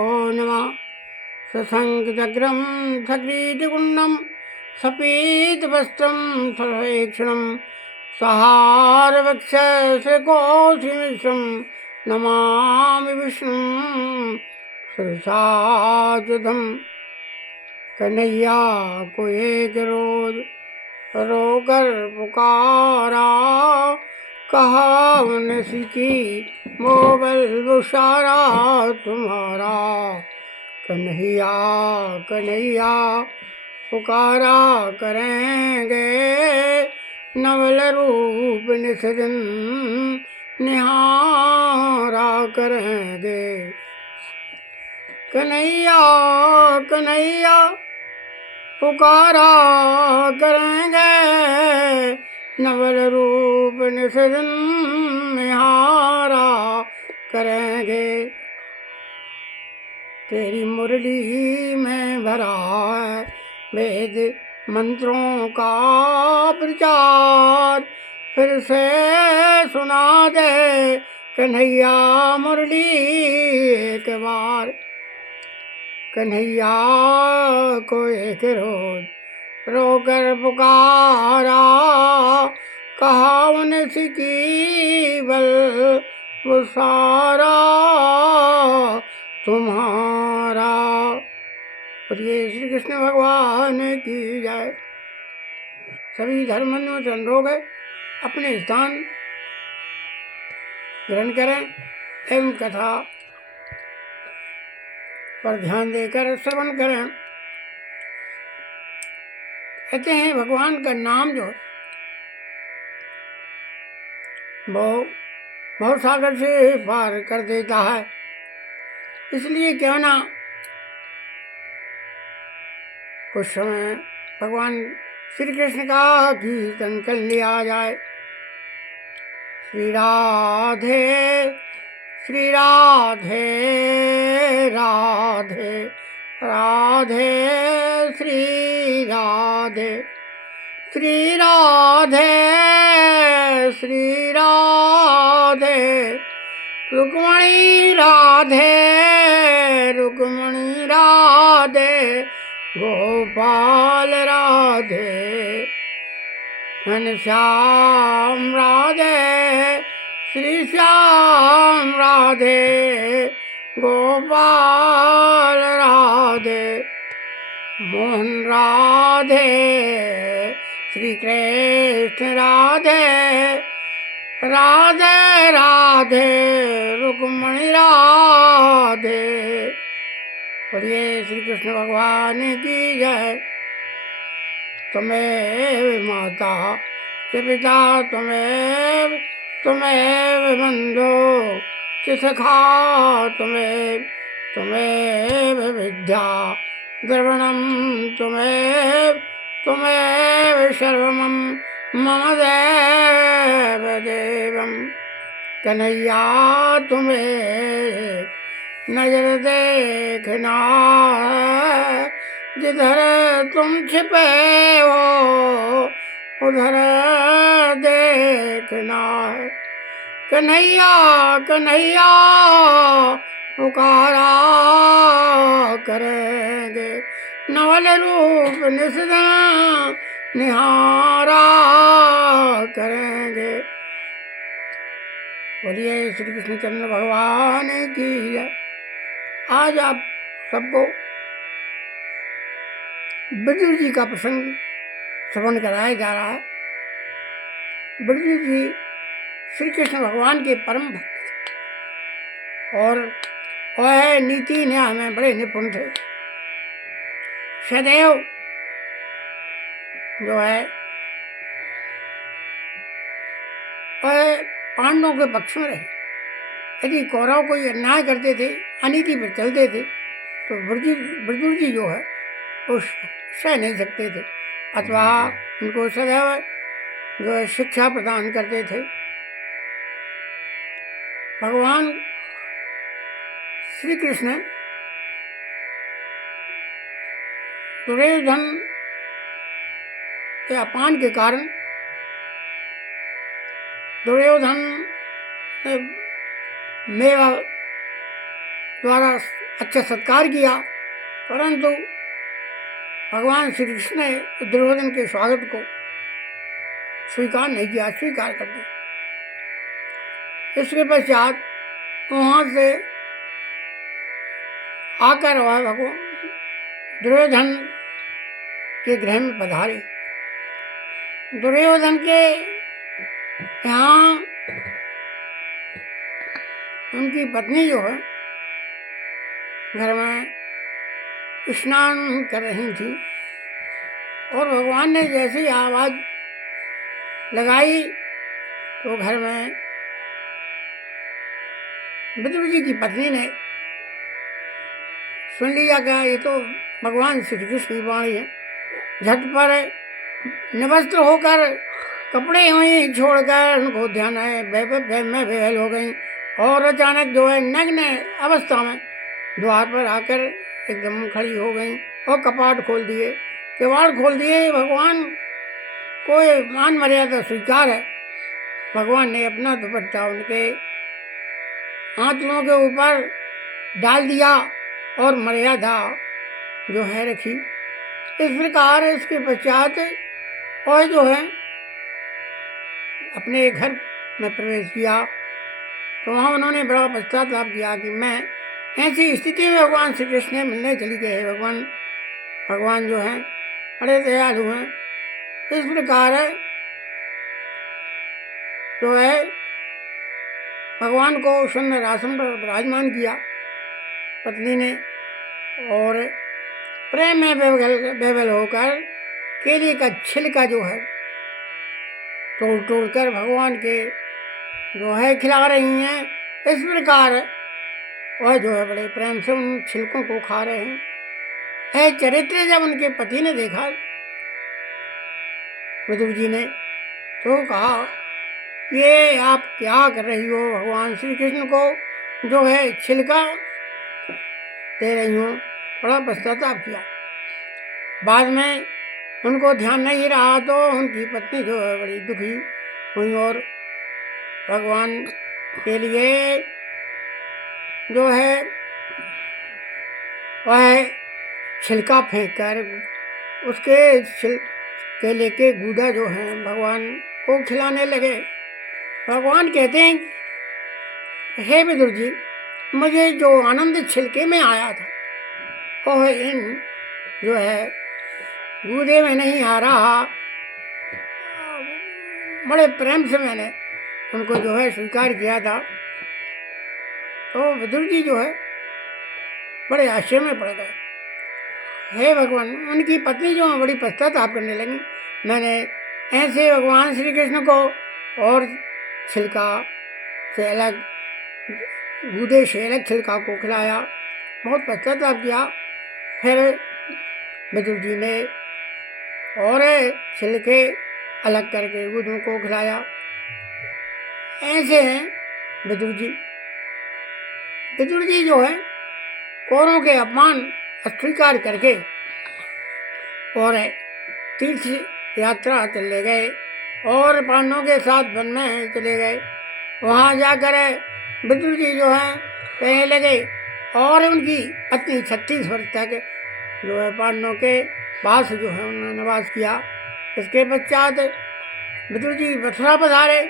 नमः सशङ्खचक्रं सक्रीतिकुण्डं सपीतवस्त्रं सर्वेक्षणं सहारवक्षश्रीकोटिमिश्रं नमामि विष्णुं सरसाच्युतं कन्हैया को एक रोज रोकर पुकारा, कहा उनसी की मोबल बुशारा तुम्हारा। कन्हैया कन्हैया पुकारा करेंगे, नवल रूप निस दिन निहारा करेंगे। कन्हैया कन्हैया पुकारा करेंगे, नवल रूप निस दिन निहारा करेंगे। तेरी मुरली में भरा है वेद मंत्रों का प्रचार, फिर से सुना दे कन्हैया मुरली एक बार। कन्हैया को एक रोज रोकर पुकारा, कहा उनसी की बल वो सारा तुम्हारा। प्रिय श्री कृष्ण भगवान की जय। सभी धर्मों में लोग अपने स्थान ग्रहण करें एवं कथा पर ध्यान देकर श्रवण करें। कहते हैं भगवान का नाम जो वो बहुत सागर से पार कर देता है, इसलिए क्यों ना कुछ समय भगवान श्री कृष्ण का कीर्तन कर लिया जाए। श्री राधे श्री राधे राधे राधे श्री राधे श्री राधे श्री राधे रुक्मणी राधे रुक्मणी राधे गोपाल राधे घनश्याम राधे श्री श्याम राधे गोपाल राधे मोहन राधे श्री कृष्ण राधे राधे राधे रुक्मणी राधे। बोलिए श्री कृष्ण भगवान की जय। तुम्हें माता च पिता तुम्हें तुम्हें बंधु च सखा तुम्हें तुम्हें विद्या द्रवणम तुम्हें तुम्हें सर्वमं मम देव देवम। कन्हैया तुम्हें नजर देखना है, जिधर तुम छिपे हो उधर देखना है। कन्हैया कन्हैया पुकारा करेंगे, नवल रूप निस्दिन निहारा करेंगे। बोलिए श्री कृष्णचंद्र भगवान की जय। आज आप सबको ब्रज जी का प्रसंग श्रवण कराया जा रहा है। ब्रज जी श्री कृष्ण भगवान के परम भक्त थे और वह नीति न्याय में बड़े निपुण थे। सदैव जो है वह पांडवों के पक्ष में रहे। यदि कौरव कोई अन्याय करते थे, अनीति पर चलते थे, तो ब्रज जी जो है वो सह नहीं सकते थे, अथवा उनको सदैव जो है शिक्षा प्रदान करते थे। भगवान श्री कृष्ण दुर्योधन के अपमान के कारण दुर्योधन ने मेवा द्वारा अच्छा सत्कार किया, परंतु भगवान श्री कृष्ण ने दुर्योधन के स्वागत को स्वीकार नहीं किया, स्वीकार कर दिया। इसके पश्चात वहाँ से आकर वह भगवान दुर्योधन के गृह में पधारे। दुर्योधन के यहाँ उनकी पत्नी जो है घर में स्नान कर रही थी, और भगवान ने जैसे ही आवाज़ लगाई तो घर में विदुर जी की पत्नी ने सुन लिया क्या ये तो भगवान श्री कृष्ण की वाणी है। झट पर निवस्त्र होकर कपड़े वहीं छोड़कर उनको ध्यान है में बेहल हो गई, और अचानक जो है नग्न अवस्था में द्वार पर आकर एकदम खड़ी हो गई और कपाट खोल दिए, किवाड़ खोल दिए। भगवान को मान मर्यादा स्वीकार है। भगवान ने अपना दुपट्टा उनके आंचलों के ऊपर डाल दिया और मर्यादा जो है रखी। इस प्रकार इसके पश्चात और जो है अपने घर में प्रवेश किया, तो वहाँ उन्होंने बड़ा पश्चाताप किया कि मैं ऐसी स्थिति में भगवान श्री कृष्ण मिलने चली गए। भगवान जो हैं बड़े दयालु हैं। इस प्रकार जो है भगवान को सुंदर आसन पर विराजमान किया पत्नी ने, और प्रेम में बेबल होकर केले का छिलका जो है तोड़ तोड़ कर भगवान के जो है खिला रही हैं। इस प्रकार वह जो है बड़े प्रेम से उन छिलकों को खा रहे हैं। यह चरित्र जब उनके पति ने देखा विदुर जी ने, तो कहा ये आप क्या कर रही हो, भगवान श्री कृष्ण को जो है छिलका दे रही हो। बड़ा पश्चाताप किया। बाद में उनको ध्यान नहीं रहा तो उनकी पत्नी जो है बड़ी दुखी हुई और भगवान के लिए जो है वह छिलका फेंक कर उसके केले के गूदा जो है भगवान को खिलाने लगे। भगवान कहते हैं हे विदुर जी, मुझे जो आनंद छिलके में आया था वह इन जो है गूदे में नहीं आ रहा। बड़े प्रेम से मैंने उनको जो है स्वीकार किया था। तो विदुर जी जो है बड़े आश्चर्य में पड़ गए। हे भगवान, उनकी पत्नी जो है बड़ी पश्चाताप करने लगी, मैंने ऐसे भगवान श्री कृष्ण को और छिलका से अलग गूदे से अलग छिलका को खिलाया, बहुत पश्चाताप किया। फिर विदुर जी ने और छिलके अलग करके गूदों को खिलाया। ऐसे हैं विदुर जी। विदुर जी जो है कौरवों के अपमान अस्वीकार करके और तीर्थ यात्रा चले गए और पांडवों के साथ वन में चले गए। वहाँ जाकर विदुर जी जो है कहने लगे, और उनकी पत्नी 36 वर्ष तक जो है पांडवों के पास जो है उन्होंने निवास किया। इसके पश्चात विदुर जी मथुरा पधारे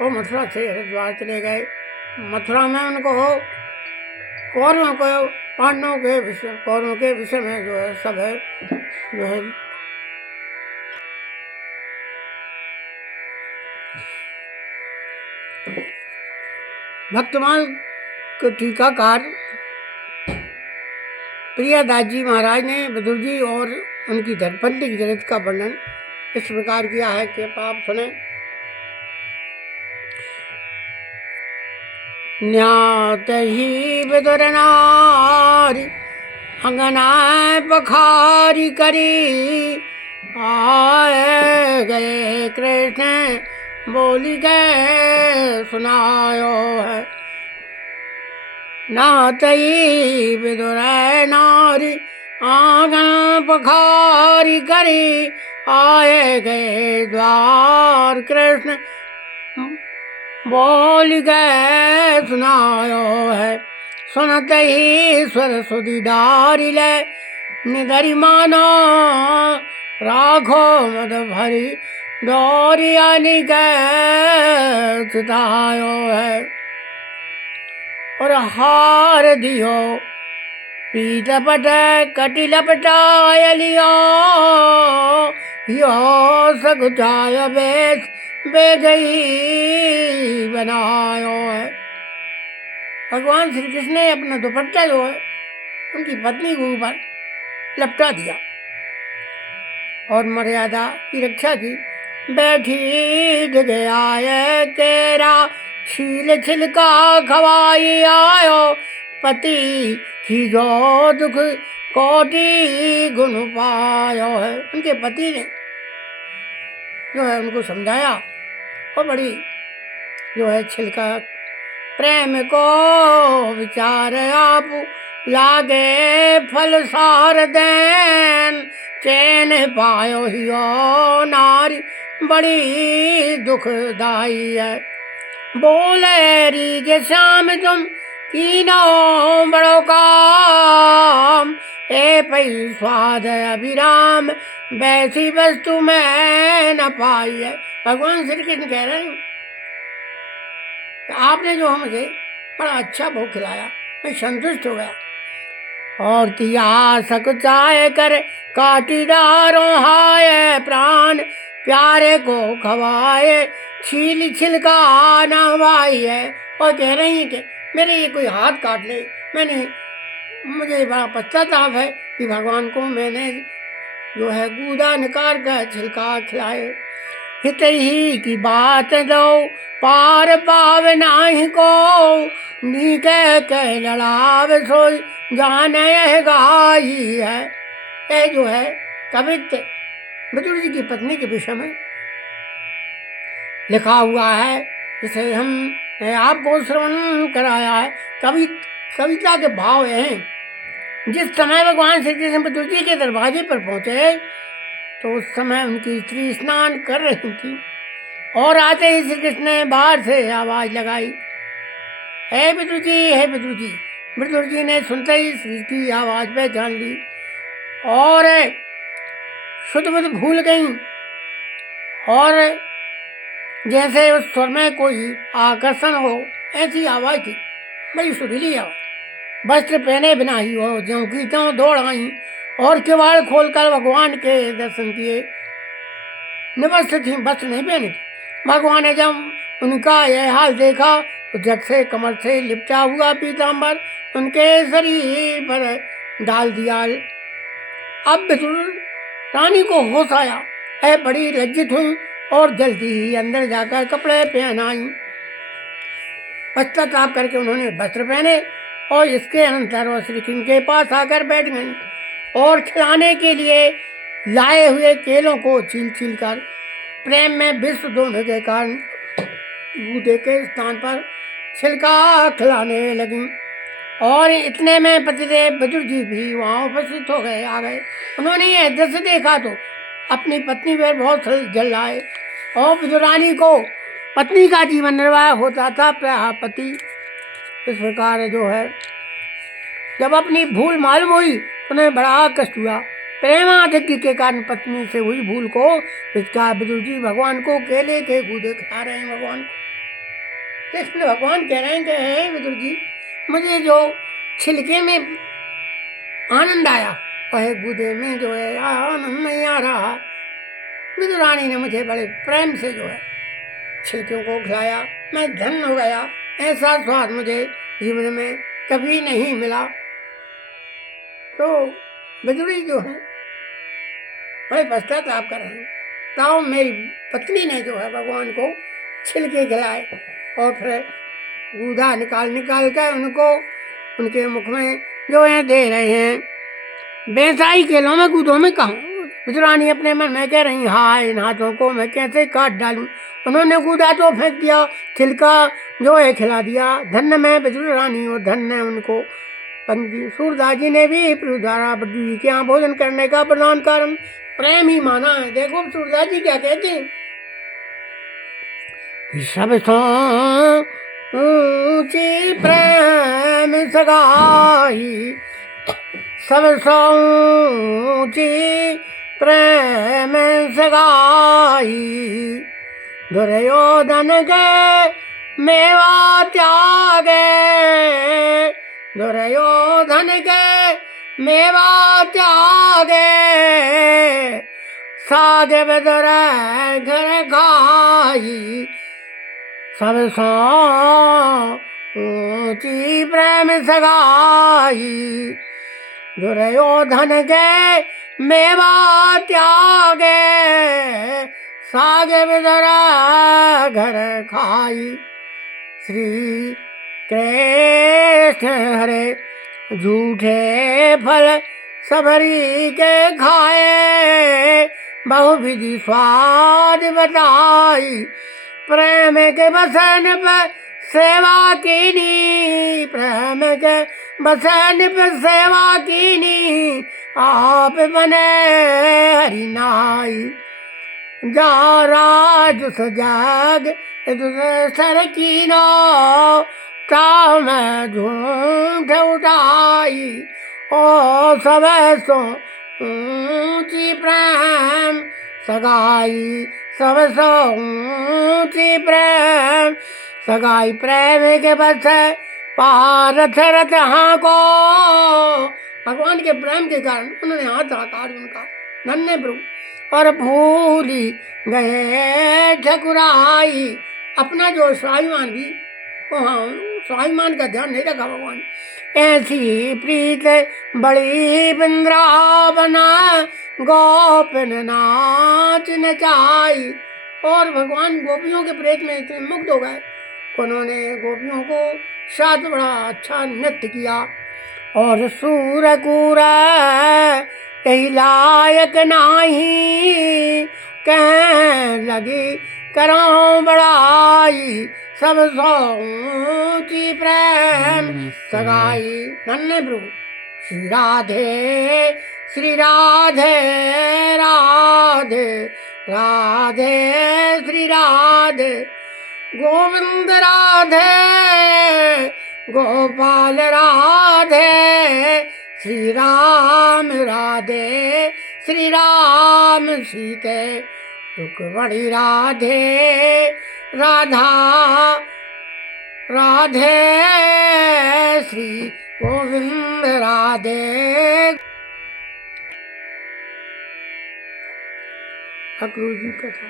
और मथुरा से हरिद्वार चले गए। मथुरा में उनको कौरवों को कौरवों के विषय में जो है सब है जो है भक्तमाल के टीकाकार प्रियादास जी महाराज ने विदुर जी और उनकी धर्मपत्नी की चरित्र का वर्णन इस प्रकार किया है कि आप सुने। न्यात ही विदुर नारी अंगना पखारी करी, आए गए कृष्ण बोली गए सुनायो है। नात ही विदुर नारी आंगन पखारी करी, आए गए द्वार कृष्ण बोल गए सुनायो है। सुनत ही स्वर सुधी डारिले निधरि मानो राखो मद भरी डोरिया निके चितायो है और हार दियो पीत पट कटी लपटायलियो यो सकुचाय बेस बेगई बनायो है। भगवान श्री कृष्ण ने अपना दुपट्टा जो है उनकी पत्नी के ऊपर लपटा दिया और मर्यादा की रक्षा की। बैठी जगह आए केरा छील छिलका खवाई आयो पति की जो दुख कोटि गुण पायो है। उनके पति ने जो है उनको समझाया और बड़ी जो है छिलका प्रेम को विचार आप लागे फल सार देन चैन पायो हियो नारी बड़ी दुखदाई है। बोले रीज श्याम तुम कीनो बड़ो काम ए पई स्वाद अभिराम वैसी वस्तु में न पाई है। भगवान श्री कृष्ण कह रहे हैं आपने जो मुझे बड़ा अच्छा भोग खिलाया मैं संतुष्ट हो गया और तिया सकुचाए कर काटीदारों हाय प्राण प्यारे को खवाए छील छिलका नहवाई है। और कह रही है कि मेरे ये कोई हाथ काट ले मैंने मुझे बड़ा पश्चाताप है कि भगवान को मैंने जो है गूदा निकाल कर छिलका खिलाए। हित ही की बात दो पार पाव नाही को नी कह लड़ाव सोई जाने यह गाई है। यह जो है कवित्व विदुर जी की पत्नी के विषय में लिखा हुआ है जिसे हमने आपको श्रवण कराया है। कविता के भाव हैं। जिस समय भगवान श्री कृष्ण विदुर जी के दरवाजे पर पहुंचे तो उस समय उनकी स्त्री स्नान कर रही थी और आते ही श्री कृष्ण ने बाहर से आवाज लगाई हे विदुर जी हे विदुर जी। विदुर जी ने सुनते ही श्री की आवाज पहचान ली और शुद्ध बुद्ध भूल गई और जैसे उस स्वर में कोई आकर्षण हो ऐसी आवाज थी बड़ी सुरीली आवाज। वस्त्र पहने बिना ही हो ज्यों की त्यों दौड़ आई और किवाड़ खोलकर भगवान के दर्शन किए। निवस्त्र थी वस्त्र नहीं पहने थे। भगवान ने जब उनका यह हाल देखा तो झट से कमर से लिपटा हुआ पीताम्बर उनके शरीर पर डाल दिया। अब विदुर रानी को होश आया है बड़ी लज्जित हुई और जल्दी ही अंदर जाकर कपड़े पहनाई। पश्चाताप करके उन्होंने वस्त्र पहने और इसके अनंतर वह श्री कृष्ण के पास आकर बैठ गई और खिलाने के लिए लाए हुए केलों को छील छील कर प्रेम में विष होने के कारण गूदे के स्थान पर छिलका खिलाने लगी। और इतने में पतिदेव विदुर जी भी वहाँ उपस्थित हो गए आ गए। उन्होंने यह दृश्य देखा तो अपनी पत्नी पर बहुत जल आए और विदुरानी को पत्नी का जीवन निर्वाह होता था पति इस प्रकार जो है जब अपनी भूल मालूम हुई तो उन्हें बड़ा कष्ट हुआ। प्रेमाधिक्य के कारण पत्नी से हुई भूल को इसका विदुर जी भगवान को केले के गूदे खा रहे हैं भगवान को। लेकिन भगवान कह रहे हैं कि हे विदुर जी मुझे जो छिलके में आनंद आया वह गूदे में जो है आनंद नहीं आ रहा। विदुरानी ने मुझे बड़े प्रेम से जो है छिलकों को खिलाया मैं धन्य हो गया। ऐसा स्वाद मुझे जीवन में कभी नहीं मिला। तो विदुरी जो है बड़े पश्चाताप कर रहे हैं। ताऊ मेरी पत्नी ने जो है भगवान को छिलके खिलाए और फिर गूदा निकाल कर उनको उनके मुख में जो है दे रहे हैं। बेसाई केलों में गूदों में कहाँ। विदुरानी अपने मन में कह रही हाय इन हाथों को मैं कैसे काट डालूं। उन्होंने गूदा तो फेंक दिया छिलका जो है खिला दिया। धन्य मैं विदुरानी और धन्य उनको सूरदास जी ने भी प्रभु द्वारा जी के यहाँ भोजन करने का प्रधान कारण प्रेम ही माना है। देखो सूरदास जी क्या कहते हैं कि सब सो ऊंची प्रेम सगाई, सब सो ऊंची प्रेम सगाई। दुर्योधन के मेवा त्यागे, दुर्योधन के मेवा त्यागे, साग बदर घर खाई। सब सो ऊंची प्रेम सगाई, दुर्योधन के मेवा त्यागे, साग बदर घर खाई। श्री कृष्ण हरे झूठे फल सबरी के खाए, बहुविधि स्वाद बताई। प्रेम के बसन पर सेवा कीनी, प्रेम के बसन पर सेवा कीनी, आप बने हरि नाई। जा राज सजाग सर कीनो, ता मैं झूठ उठाई। ओ सब सो ऊंची प्रेम सगाई, सब सो ऊंची प्रेम सगाई। प्रेम के बस पारथ रथ हाँ को, भगवान के प्रेम के कारण उन्होंने हाथ आकार उनका नन्हे प्रभु और भूली गए ठकुराई। अपना जो स्वाभिमान भी वहाँ स्वाभिमान का ध्यान नहीं रखा भगवान। ऐसी प्रीत बड़ी वृंदावना, गोपन नाच नचाई। और भगवान गोपियों के प्रेम में इतने मुग्ध हो गए, उन्होंने गोपियों को साथ बड़ा अच्छा नृत्य किया। और सूरकूर यही लायक नाही, कह लगी करो बड़ाई। सब सो ऊंची प्रेम सगाई। नन्हे प्रभु श्री राधे, श्री राधे राधे राधे, श्री राधे गोविंद राधे, गोपाल राधे, श्री राम राधे, श्री राम सीते रुक्मणी राधे, राधा राधे, श्री गोविंद राधे। अक्रूर जी कथा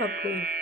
अक्रूर